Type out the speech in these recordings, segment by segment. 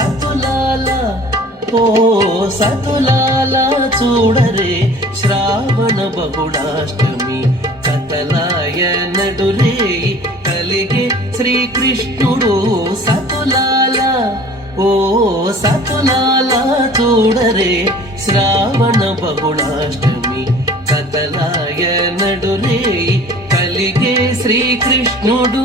సతులాల ఓ సతులాల చూడరే శ్రావణ బహుళాష్టమి కథలాయ నడురే కలిగే శ్రీకృష్ణుడు సతులాల ఓ సతులాల చూడరే శ్రావణ బహుళాష్టమి కథలాయ నడురే కలిగే శ్రీకృష్ణుడు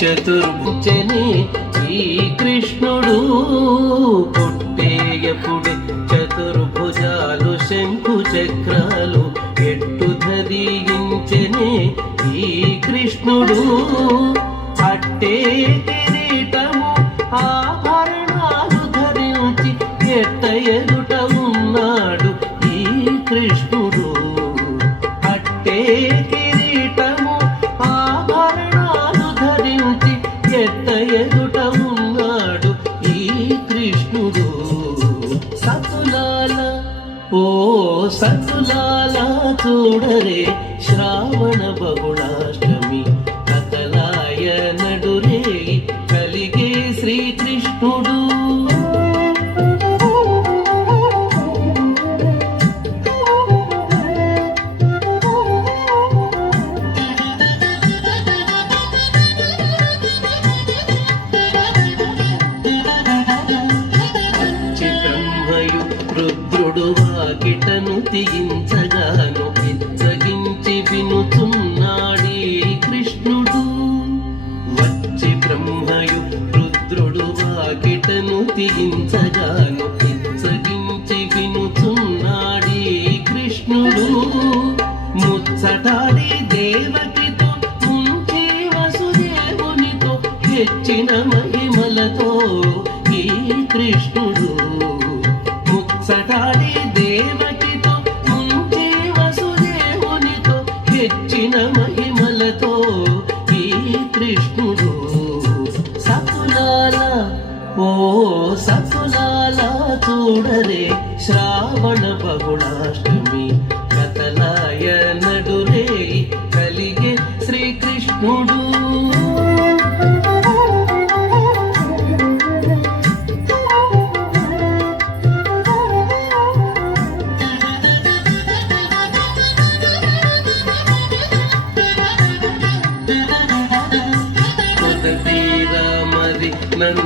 చతుర్భుజనే ఈ కృష్ణుడు పుట్టేయపుడే చతుర్భుజాలు శంకు చక్రాలు ఎట్టు ధరించెనే ఈ కృష్ణుడు అట్టే కిరీటము ఆభరణాలు ధరించి ఎట్ట ఎదుట ఉన్నాడు ఈ కృష్ణుడు అట్టే కిరీటము ఎట్ట ఎదుట ఉన్నాడు ఈ కృష్ణుడు సతులాల ఓ సతులాల చూడరే శ్రావణ బహుళాష్టమి కథలాయ నడురే కలిగే శ్రీకృష్ణుడు రుద్రుడు వాకిటను తీయించగాను ఇచ్చగించి వినుచున్నాడీ కృష్ణుడు వచ్చి బ్రహ్మయు రుద్రుడు వాకిటను తీయించగాను ఇచ్చగించి వినుచున్నాడీ కృష్ణుడు ముచ్చటాడి దేవకితో ముంచి వసుదేవునితో హెచ్చిన మహిమలతో ఈ కృష్ణుడు సటాడి దేవకితో ముంచి వసుదేవునితో హెచ్చిన మహిమలతో ఈ కృష్ణుడు సతులాల ఓ సతులాల చూడరే శ్రావణ బహుళాష్టమి కథలాయ నడురే కలిగే శ్రీకృష్ణుడు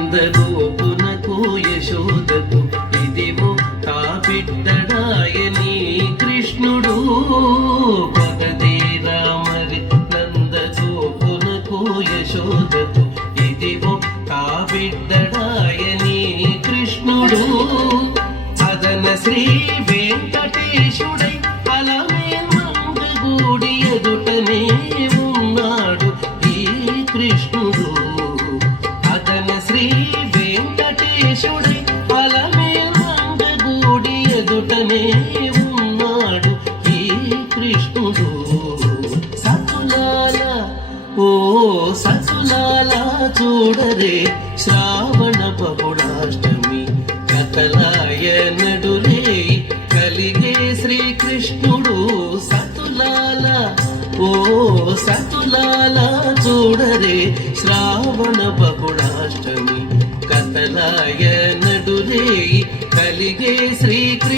నందగోపునకు యశోదకు ఇదివో తాబిడ్డడాయని కృష్ణుడు పగదేరా మరి నందగోపునకు యశోదకు ఇదివో తాబిడ్డడాయని కృష్ణుడు అదన శ్రీ వెంకటేశుడై అలమే మంగగూడి ఎదుటనే ఉన్నాడు ఈ కృష్ణుడు శ్రీ వెంకటేశుడి అలమే మంగగూడి ఎదుటనే ఉన్నాడు ఈ కృష్ణుడు సతులాల ఓ సతులాల చూడరే శ్రావణ బహుళాష్టమి కథలాయ నడురే కలిగే శ్రీకృష్ణుడు సతులాల ఓ సతులాల చూడరే శ్రావణ బహుళాష్టమి